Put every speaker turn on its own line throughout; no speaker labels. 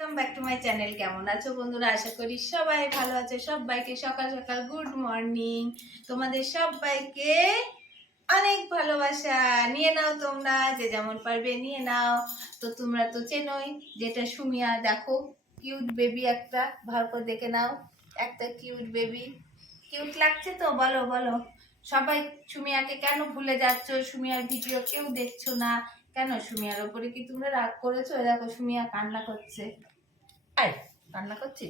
Welcome back to my channel. কেমন আছো বন্ধুরা? আশা করি সবাই ভালো আছে। সবাইকে সকাল সকাল গুড মর্নিং। তোমাদের সবাইকে অনেক ভালোবাসা। নিয়ে নাও তোমরা, যে যেমন পারবে নিয়ে নাও। তো তোমরা তো চেনোই, যেটা সুমিয়া, দেখো কিউট বেবি একটা, ভালো করে দেখে নাও। একটা কিউট বেবি কিউট লাগছে তো? বলো বলো। সবাই সুমিয়াকে কেন ভুলে যাচ্ছ? সুমিয়ার ভিডিও কেউ দেখছ না? কেন? সুমিয়ার ওপরে কি তোমরা রাগ করেছ? দেখো, সুমিয়া কান্না করছে। কান্না করছি।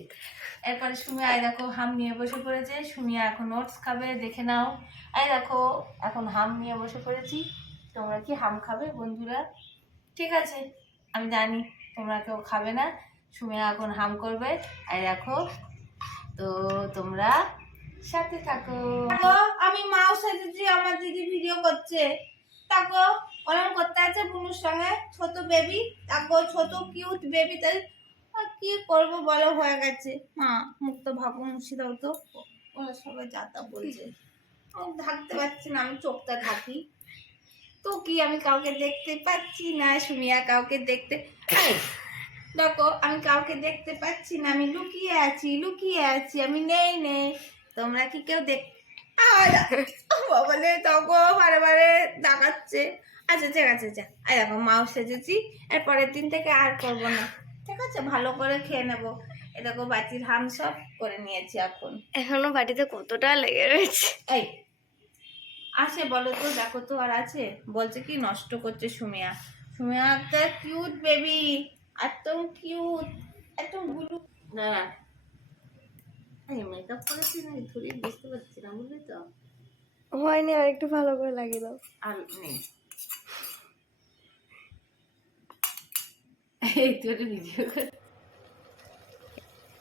এরপরে সুমিয়া, আয় দেখো, হাম নিয়ে বসে পড়েছে। সুমিয়া এখন নোটস খাবে, দেখে নাও। আয় দেখো, এখন হাম নিয়ে বসে পড়েছি। তোমরা কি হাম খাবে, বন্ধুরা? ঠিক আছে, আমি জানি তোমরা কেউ খাবে না। সুমিয়া এখন হাম করবে। আয় দেখো, তো তোমরা সাথে থাকো। আমি মাও সেজেছি আমার দিদি ভিডিও করছে। তাকো ওরম করতে আছে বুনুর সঙ্গে, ছোট বেবি তাকো ছোট কিউট বেবি তাই কি করব বলো? হয়ে গেছে। মা মুখ তো ভাবো মুছি দাও তো। ওরা সবাই যাতা বলছে। আমি থাকতে পারছি না আমি চোখটা থাকি তো কি আমি কাউকে দেখতে পাচ্ছি না সুমিয়া কাউকে দেখতে দেখো আমি কাউকে দেখতে পাচ্ছি না আমি লুকিয়ে আছি লুকিয়ে আছি আমি নেই নেই। তোমরা কি কেউ দেখ বলে তখন বারে বারে ডাকাচ্ছে আচ্ছা ঠিক আছে যা। আর দেখো মাও সেজেছি। এর পরের দিন থেকে আর করব না। ঠিক আছে? ভালো করে খেয়ে নেব। এ দেখো বাটির হাম সব করে নিয়েছি এখন।
এখনও বাটিতে কতটা লেগে রয়েছে?
এই আছে বলো তো দেখো তো আর আছে? বলছে কি নষ্ট করছে সুমিয়া। সুমিয়া একটা কিউট বেবি একদম কিউট একদম গুলু দাঁড়া। এই মেকআপ করেছি না ধরে বুঝতে পারছি না বুঝলি তো?
হয়নি আর একটু ভালো করে লাগিয়ে দাও।
আর নেই।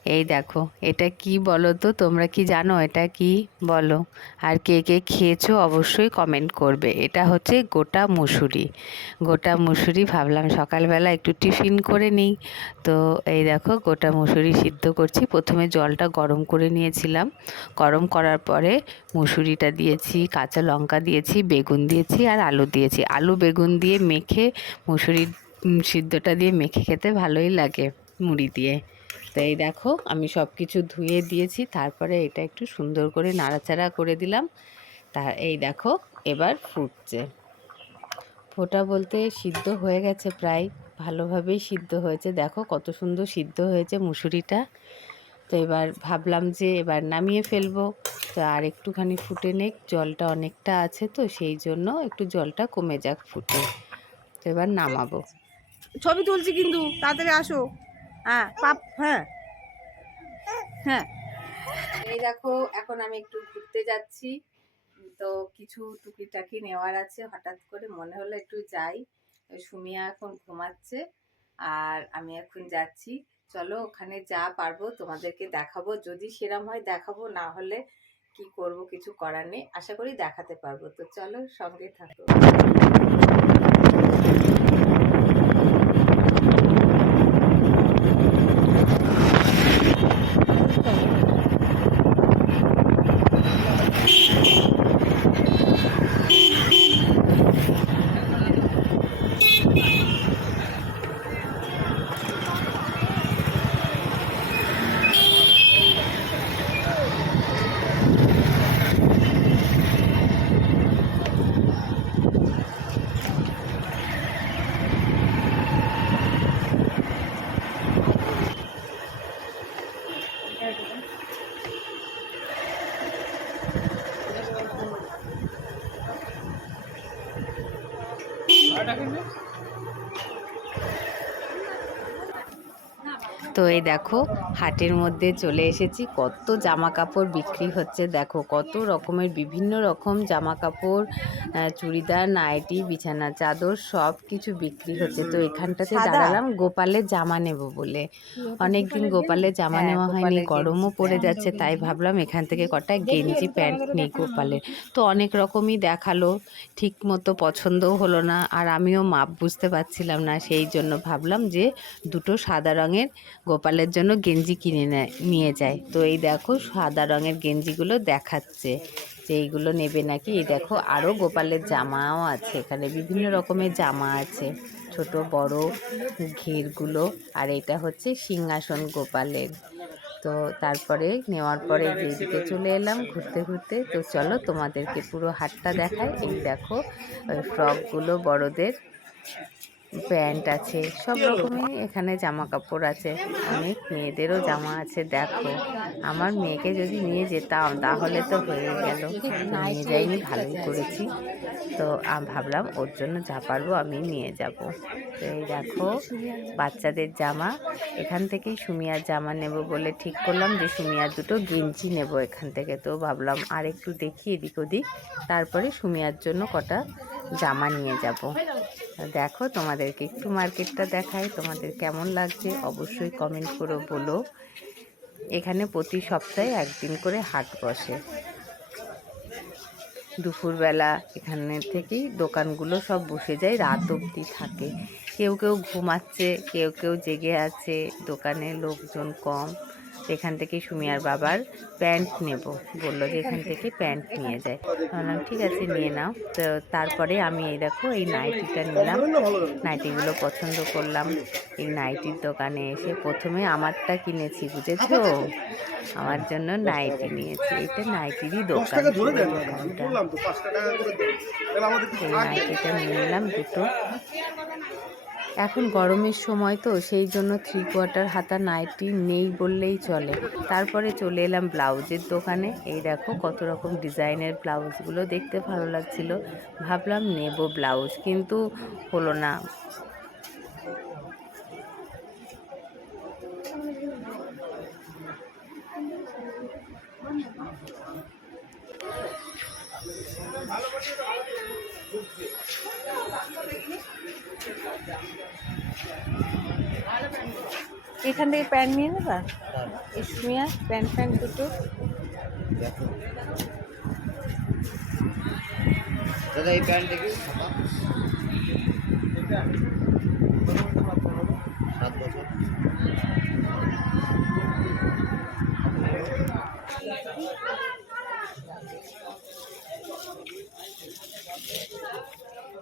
এই
দেখো এটা কি বলো তো? তোমরা কি জানো এটা কি বলো? আর কে কে খেয়েছো অবশ্যই কমেন্ট করবে। এটা হচ্ছে গোটা মুসুরি। গোটা মুসুরি ভাবলাম সকালবেলা একটু টিফিন করে নিই। তো এই দেখো গোটা মুসুরি সিদ্ধ করছি। প্রথমে জলটা গরম করে নিয়েছিলাম। গরম করার পরে মুসুরিটা দিয়েছি কাঁচা লঙ্কা দিয়েছি বেগুন দিয়েছি আর আলু দিয়েছি। আলু বেগুন দিয়ে মেখে মুসুরি উম, সিদ্ধটা দিয়ে মেখে খেতে ভালোই লাগে মুড়ি দিয়ে। তো এই দেখো, আমি সব কিছু ধুয়ে দিয়েছি, তারপরে এটা একটু সুন্দর করে নাড়াচাড়া করে দিলাম। তা এই দেখো, এবার ফুটছে। ফোটা বলতে সিদ্ধ হয়ে গেছে প্রায়, ভালোভাবেই সিদ্ধ হয়েছে। দেখো, কত সুন্দর সিদ্ধ হয়েছে মুসুরিটা। তো এবার ভাবলাম যে এবার নামিয়ে ফেলব। তো আর একটুখানি ফুটে নেক, জলটা অনেকটা আছে তো, সেই জন্য একটু জলটা কমে যাক ফুটে। তো এবার নামাবো।
ছবি তুলছি কিন্তু, তাড়াতাড়ি আসো। হ্যাঁ পাপ হ্যাঁ। হ্যাঁ। এই দেখো, এখন আমি একটু ঘুরতে যাচ্ছি। তো কিছু টুকিটাকি নেওয়ার আছে, হঠাৎ করে মনে হলো একটু যাই। সুমিয়া এখন ঘুমাচ্ছে, আর আমি এখন যাচ্ছি। চলো, ওখানে যা পারব তোমাদেরকে দেখাবো। যদি সেরম হয় দেখাবো, না হলে কি করব, কিছু করার নেই। আশা করি দেখাতে পারব। তো চলো, সঙ্গে থাকো।
তো এই দেখো হাটের মধ্যে চলে এসেছি। কত জামা কাপড় বিক্রি হচ্ছে দেখো। কত রকমের বিভিন্ন রকম জামা কাপড় চুড়িদার নাইটি বিছানা চাদর সব কিছু বিক্রি হচ্ছে। তো এখানটাতে দাঁড়ালাম গোপালের জামা নেব বলে। অনেকদিন গোপালের জামা
হ্যাঁ,
নেওয়া হয়নি গরমও পড়ে যাচ্ছে তাই ভাবলাম এখান থেকে কটা গেঞ্জি প্যান্ট নেই গোপালের তো অনেক রকমই দেখাল ঠিক মতো পছন্দও হলো না আর আমিও মাপ বুঝতে পারছিলাম না সেই জন্য ভাবলাম যে দুটো সাদা রঙের গোপালের জন্য গেঞ্জি কিনে নেয় নিয়ে যায়। তো এই দেখো সাদা রঙের গেঞ্জিগুলো দেখাচ্ছে যে এইগুলো নেবে নাকি। এই দেখো আরও গোপালের জামাও আছে, এখানে বিভিন্ন রকমের জামা আছে, ছোট, বড় ঘেরগুলো। আর এটা হচ্ছে সিংহাসন গোপালের। তো তারপরে নেওয়ার পরে যেদিকে চলে এলাম ঘুরতে ঘুরতে, তো চলো তোমাদেরকে পুরো হাটটা দেখায় এই দেখো, ওই ফ্রকগুলো বড়দের। প্যান্ট আছে, সব রকমই এখানে জামা কাপড় আছে। অনেক মেয়েদেরও জামা আছে, দেখো। আমার মেয়েকে যদি নিয়ে যেতাম, তাহলে তো হয়ে গেল। নিয়ে যাইনি, ভালোই করেছি। তো ভাবলাম ওর জন্য যা পারব আমি নিয়ে যাব। তো এই দেখো, বাচ্চাদের জামা। এখান থেকেই সুমিয়ার জামা নেব বলে ঠিক করলাম যে, সুমিয়ার দুটো গেঞ্জি নেব এখান থেকে। তো ভাবলাম আর একটু দেখি এদিক ওদিক। তারপরে সুমিয়ার জন্য কটা জামা নিয়ে যাব। দেখো, তোমাদেরকে একটু মার্কেটটা দেখাই, তোমাদের কেমন লাগছে অবশ্যই কমেন্ট করে বলো। এখানে প্রতি সপ্তাহে একদিন করে হাট বসে। দুপুরবেলা এখানে থেকেই দোকানগুলো সব বসে যায়, রাত অবধি থাকে। কেউ কেউ ঘুমাচ্ছে, কেউ কেউ জেগে আছে, দোকানে লোকজন কম। এখান থেকে সুমিয়ার বাবার প্যান্ট নেব। বলল যে এখান থেকে প্যান্ট নিয়ে যায়। বললাম, ঠিক আছে, নিয়ে নাও। তো তারপরে আমি এই দেখো, এই নাইটিটা নিলাম। নাইটিগুলো পছন্দ করলাম। এই নাইটির দোকানে এসে প্রথমে আমারটা কিনেছি, বুঝেছ? আমার জন্য নাইটি নিয়েছি। এটা নাইটিরই দোকান এই নাইটিটা নিয়ে নিলাম দুটো। এখন গরমের সময় তো, সেই জন্য থ্রি কোয়ার্টার হাতা নাইটি নেই বললেই চলে। তারপরে চলে এলাম ব্লাউজের দোকানে। এই দেখো কত রকম ডিজাইনের ব্লাউজগুলো দেখতে ভালো লাগছিল। ভাবলাম নেব ব্লাউজ, কিন্তু হলো না। এখান থেকে প্যান্ট নিয়ে নেবা? এই সুমিয়া প্যান্ট প্যান্ট দুটো।
দাদা এই প্যান্ট দেখি সাত বছর।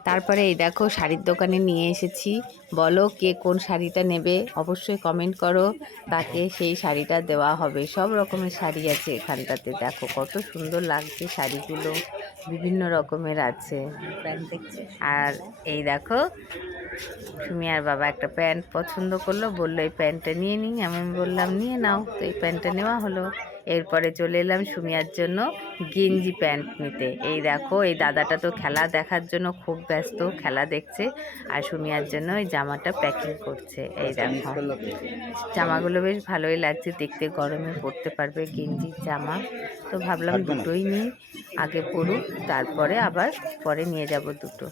তারপরে এই দেখো শাড়ির দোকানে নিয়ে এসেছি। বলো কে কোন শাড়িটা নেবে? অবশ্যই কমেন্ট করো। তাকে সেই শাড়িটা দেওয়া হবে। সব রকমের শাড়ি আছে এখানটাতে। দেখো কত সুন্দর লাগছে শাড়িগুলো। বিভিন্ন রকমের আছে। আর এই দেখো তুমি আর বাবা একটা প্যান্ট পছন্দ করল। বলল, এই প্যান্টটা নিয়ে নিই। আমি বললাম, নিয়ে নাও। তো এই প্যান্টটা নেওয়া হলো। এরপরে চলে এলাম সুমিয়ার জন্য গেঞ্জি প্যান্ট নিতে। এই দেখো এই দাদাটা তো খেলা দেখার জন্য খুব ব্যস্ত খেলা দেখছে আর সুমিয়ার জন্য এই জামাটা প্যাকিং করছে। এই দেখো জামাগুলো বেশ ভালোই লাগছে দেখতে গরমে পরতে পারবে গেঞ্জির জামা। তো ভাবলাম দুটোই নিই আগে পরুক তারপরে আবার পরে নিয়ে যাব দুটো।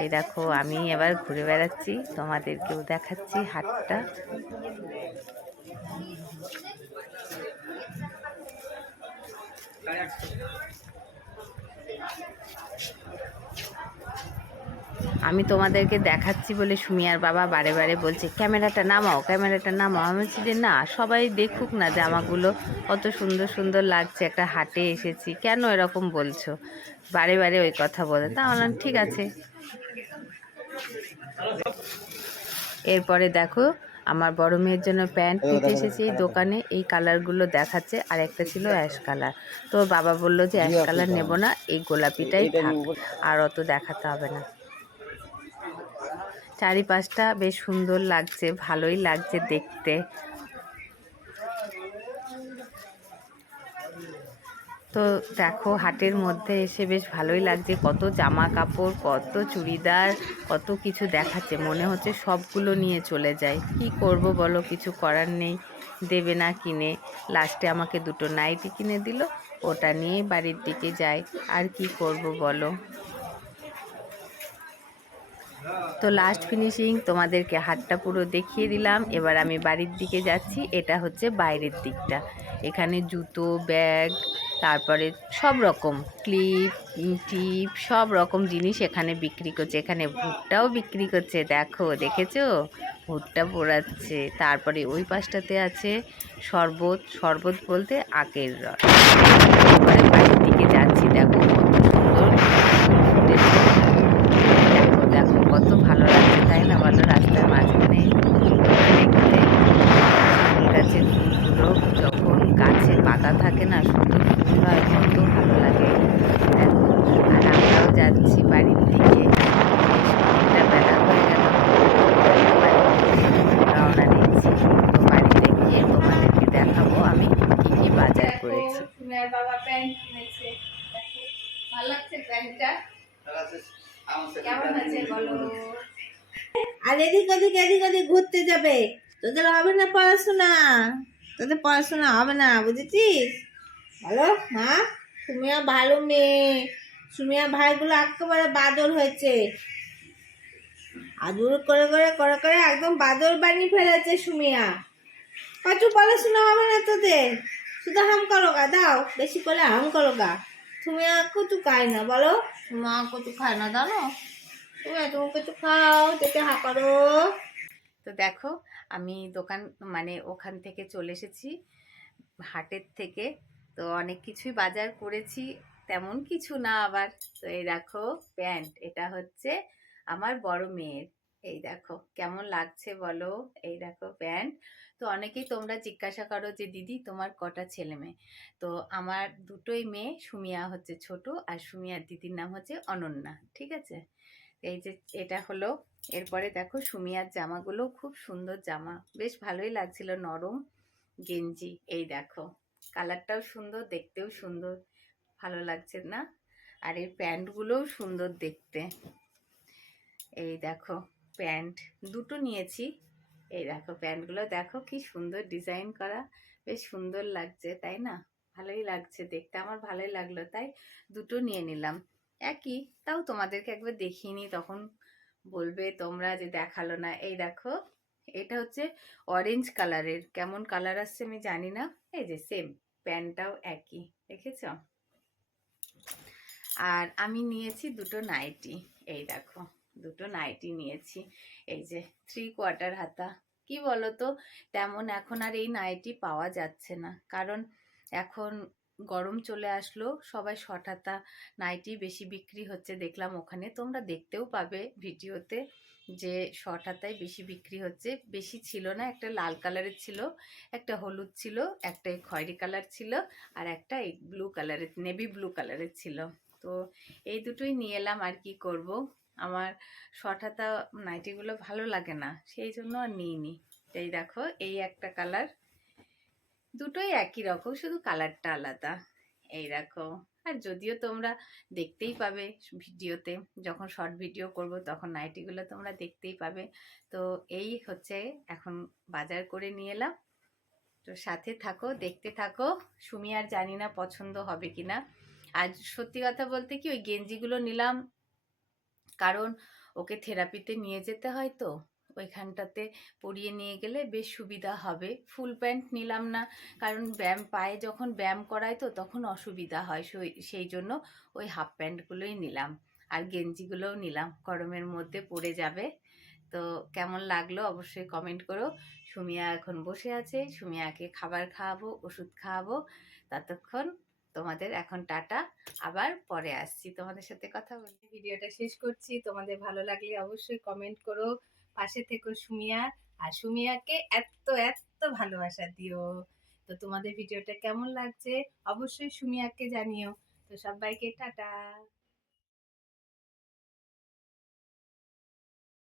এই দেখো আমি এবার ঘুরে বেড়াচ্ছি তোমাদেরকেও দেখাচ্ছি হাটটা। আমি তোমাদেরকে দেখাচ্ছি বলে সুমিয়ার বাবা বারে বারে বলছে, ক্যামেরাটা নামাও ক্যামেরাটা নামাও। আমি বলছি যে, না, সবাই দেখুক না জামাগুলো, কত সুন্দর সুন্দর লাগছে, একটা হাটে এসেছি, কেন এরকম বলছো? বারে বারে ওই কথা বলে, তা বললাম ঠিক আছে। এরপরে দেখো আমার বড় মেয়ের জন্য প্যান্ট নিতে এসেছি এই দোকানে এই কালারগুলো দেখাচ্ছে আর একটা ছিল অ্যাশ কালার। তো বাবা বলল যে অ্যাশ কালার নেব না এই গোলাপিটাই থাক আর অত দেখাতে হবে না। চারিপাশটা বেশ সুন্দর লাগছে ভালোই লাগছে দেখতে। তো দেখো, হাটের মধ্যে এসে বেশ ভালোই লাগছে। কত জামা কাপড় কত চুড়িদার, কত কিছু দেখাচ্ছে। মনে হচ্ছে সবগুলো নিয়ে চলে যায়। কি করব বলো, কিছু করার নেই। দেবে না কিনে। লাস্টে আমাকে দুটো নাইটি কিনে দিল। ওটা নিয়ে বাড়ির দিকে যাই আর কি করব বলো? তো লাস্ট ফিনিশিং তোমাদেরকে হাটটা পুরো দেখিয়ে দিলাম। এবার আমি বাড়ির দিকে যাচ্ছি। এটা হচ্ছে বাইরের দিকটা। এখানে জুতো, ব্যাগ তারপরে সব রকম ক্লিপ, টিপ, সব রকম জিনিস এখানে বিক্রি করছে। এখানে ভুট্টাও বিক্রি করছে, দেখো, দেখেছ? ভুট্টা পোড়াচ্ছে। তারপরে ওই পাশটাতে আছে শরবত শরবত বলতে আখের রস। বাড়ির দিকে যাচ্ছি, দেখো কত সুন্দর দেখো দেখো, কত ভালো লাগছে, তাই না? বলো রাস্তার মাঝখানে দেখতে। গাছের ফুলগুলো যখন গাছে পাতা থাকে না শুধু ফুল হয় কত ভালো লাগে দেখো আর আমরাও যাচ্ছি বাড়ির দিকে বেশ অনেকটা বেলা হয়ে গেল রওনা দিচ্ছি তো বাড়িতে গিয়ে তোমাদেরকে দেখাবো আমি কি কি বাজার
দেখো,
করেছি
সুমিয়ার বাবা প্যান্ট কিনেছে দেখো, ভালো লাগছে প্যান্টটা কেমন হয়েছে বলো আর এদিক ওদিক এদিক ওদিক ঘুরতে যাবে। তোদের হবে না পড়াশোনা? তোদের পড়াশোনা হবে না, বুঝেছিস? বলো, মা, সুমিয়া ভালো মেয়ে। সুমিয়া ভাইগুলো একেবারে বাদর হয়েছে। আদুর করে করে করে করে একদম বাদর বানিয়ে ফেলেছে সুমিয়া। কচু পড়াশোনা হবে না তোদের? শুধু হাম করো গা, দাও। বেশি করে হাম করো গা। তুমি আর কচু খাই না, বলো। মা কচু খায় না, জানো?
তো দেখো, আমি দোকান মানে ওখান থেকে চলে এসেছি, হাটের থেকে। তো অনেক কিছুই বাজার করেছি, তেমন কিছু না আবার। তো এই দেখো, প্যান্ট, এটা হচ্ছে আমার বড় মেয়ের। এই দেখো, কেমন লাগছে বলো? এই দেখো, প্যান্ট। তো অনেকেই তোমরা জিজ্ঞাসা করো যে, দিদি, তোমার কটা ছেলে মেয়ে? তো আমার দুটোই মেয়ে, সুমিয়া হচ্ছে ছোট আর সুমিয়ার দিদির নাম হচ্ছে অনন্যা, ঠিক আছে? এই যে এটা হলো। এরপরে দেখো সুমিয়ার জামাগুলো, খুব সুন্দর জামা। বেশ ভালোই লাগছিল, নরম গেঞ্জি। এই দেখো, কালারটাও সুন্দর, দেখতেও সুন্দর। ভালো লাগছে না? আর এই প্যান্টগুলোও সুন্দর দেখতে। এই দেখো, প্যান্ট দুটো নিয়েছি। এই দেখো, প্যান্টগুলো দেখো কি সুন্দর ডিজাইন করা। বেশ সুন্দর লাগছে, তাই না? ভালোই লাগছে দেখতে, আমার ভালোই লাগল, তাই দুটো নিয়ে নিলাম। একই, তাও তোমাদেরকে একবার দেখিনি তখন বলবে তোমরা যে দেখাল না। এই দেখো, এটা হচ্ছে অরেঞ্জ কালারের কেমন কালার আসছে আমি জানি না। এই যে সেম প্যান্টটাও একই, দেখেছ? আর আমি নিয়েছি দুটো নাইটি, এই দেখো, দুটো নাইটি নিয়েছি। এই যে থ্রি কোয়ার্টার হাতা। কি বলো তো তেমন এখন আর এই নাইটি পাওয়া যাচ্ছে না। কারণ এখন গরম চলে আসলো, সবাই শর্ট হাতা নাইটি বেশি বিক্রি হচ্ছে দেখলাম ওখানে। তোমরা দেখতেও পাবে ভিডিওতে যে শর্ট হাতায় বেশি বিক্রি হচ্ছে। বেশি ছিল না, একটা লাল কালারের ছিল, একটা হলুদ ছিল, একটা খয়েরি কালার ছিল, আর একটা এই ব্লু কালারের, নেভি ব্লু কালারের ছিল। তো এই দুটোই নিয়ে এলাম আর কি করব। আমার শর্ট হাতা নাইটিগুলো ভালো লাগে না, সেই জন্য আর নিইনি। এই দেখো, এই একটা কালার। দুটোই একই রকম, শুধু কালারটা আলাদা। এই দেখো আর যদিও তোমরা দেখতেই পাবে ভিডিওতে, যখন শর্ট ভিডিও করব তখন নাইটিগুলো তোমরা দেখতেই পাবে। তো এই হচ্ছে এখন বাজার করে নিয়ে এলাম। তো সাথে থাকো, দেখতে থাকো, সুমি আর জানি না পছন্দ হবে কি না। আর সত্যি কথা বলতে কি, ওই গেঞ্জিগুলো নিলাম, কারণ ওকে থেরাপিতে নিয়ে যেতে হয় তো। ওইখানটাতে পরিয়ে নিয়ে গেলে বেশ সুবিধা হবে। ফুল প্যান্ট নিলাম না, কারণ ব্যায়াম পায়ে যখন ব্যায়াম করায় তো তখন অসুবিধা হয়, সেই- জন্য ওই হাফ প্যান্টগুলোই নিলাম। আর গেঞ্জিগুলোও নিলাম, গরমের মধ্যে পড়ে যাবে। তো কেমন লাগল অবশ্যই কমেন্ট করো। সুমিয়া এখন বসে আছে, সুমিয়াকে খাবার খাওয়াবো, ওষুধ খাওয়াবো। ততক্ষণ তোমাদের এখন টাটা, আবার পরে আসছি তোমাদের সাথে কথা বলতে ভিডিওটা শেষ করছি, তোমাদের ভালো লাগলে অবশ্যই কমেন্ট করো। পাশে থেকো সুমিয়া। আর সুমিয়াকে এত এত ভালোবাসা দিও। তো তোমাদের ভিডিওটা কেমন লাগছে? অবশ্যই সুমিয়াকে জানিও। তো সবাইকে টাটা।